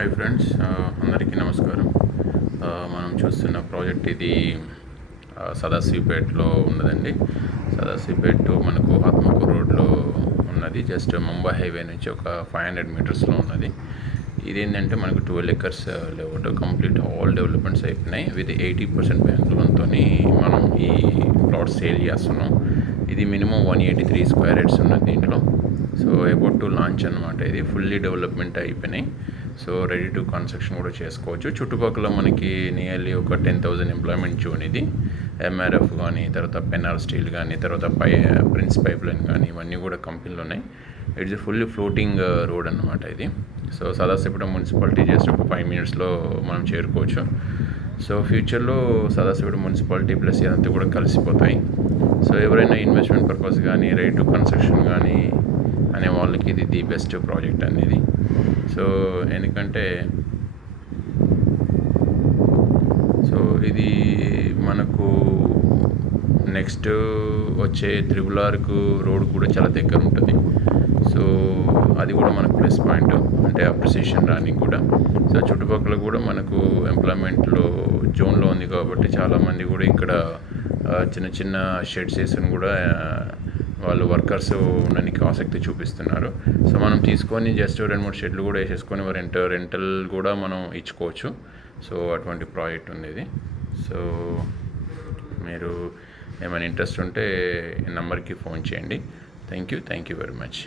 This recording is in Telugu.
హాయ్ ఫ్రెండ్స్, అందరికీ నమస్కారం. మనం చూస్తున్న ప్రాజెక్ట్ ఇది సదాశివపేటలో ఉన్నదండి. సదాశివపేట మనకు ఆత్మకూరు రోడ్లో ఉన్నది. జస్ట్ ముంబై హైవే నుంచి ఒక 500 మీటర్స్లో ఉన్నది. ఇదేంటంటే మనకు 12 acres layout, complete all developments అయిపోయినాయి. విత్ 80% బ్యాంక్ లోన్తో మనం ఈ ప్లాట్ సేల్ చేస్తున్నాం. ఇది మినిమం 183 స్క్వేర్ యార్డ్స్ ఉన్నది దీంట్లో. సో అబౌట్ టు లాంచ్ అనమాట. ఇది ఫుల్లీ డెవలప్మెంట్ అయిపోయినాయి. సో రెడీ టు కన్స్ట్రక్షన్ కూడా చేసుకోవచ్చు. చుట్టుపక్కల మనకి నియర్లీ ఒక 10,000 ఎంప్లాయ్మెంట్ జోన్ ఇది. ఎంఆర్ఎఫ్ కానీ, తర్వాత పెన్నార్ స్టీల్ కానీ, తర్వాత ప్రిన్స్ పైప్ లైన్ కానీ, ఇవన్నీ కూడా కంపెనీలు ఉన్నాయి. ఇట్స్ ఫుల్లీ ఫ్లోటింగ్ రోడ్ అనమాట ఇది. సో సదాశివపేట మున్సిపాలిటీ జస్ట్ ఒక 5 minutesలో మనం చేరుకోవచ్చు. సో ఫ్యూచర్లో సదాశివపేట మున్సిపాలిటీ ప్లస్ ఇదంతా కూడా కలిసిపోతాయి. సో ఎవరైనా ఇన్వెస్ట్మెంట్ పర్పస్ కానీ, రెడీ టు కన్స్ట్రక్షన్ కానీ అనే వాళ్ళకి ఇది ది బెస్ట్ ప్రాజెక్ట్ అనేది. సో ఎందుకంటే ఇది మనకు నెక్స్ట్ వచ్చే త్రిబులార్కు రోడ్ కూడా చాలా దగ్గర ఉంటుంది. సో అది కూడా మనకు ప్లస్ పాయింట్, అంటే అప్రిసియేషన్ రానికి కూడా. సో చుట్టుపక్కల కూడా మనకు ఎంప్లాయ్మెంట్లో జోన్లో ఉంది కాబట్టి చాలామంది కూడా ఇక్కడ చిన్న చిన్న షెడ్స్ వేసుకుని కూడా వాళ్ళు వర్కర్స్ ఉండడానికి ఆసక్తి చూపిస్తున్నారు. సో మనం తీసుకొని జస్ట్ 2-3 షెడ్లు కూడా వేసేసుకొని రెంటల్ కూడా మనం ఇచ్చుకోవచ్చు. సో అటువంటి ప్రాజెక్ట్ ఉంది ఇది. సో మీరు ఏమైనా ఇంట్రెస్ట్ ఉంటే ఈ నెంబర్కి ఫోన్ చేయండి. Thank you very much.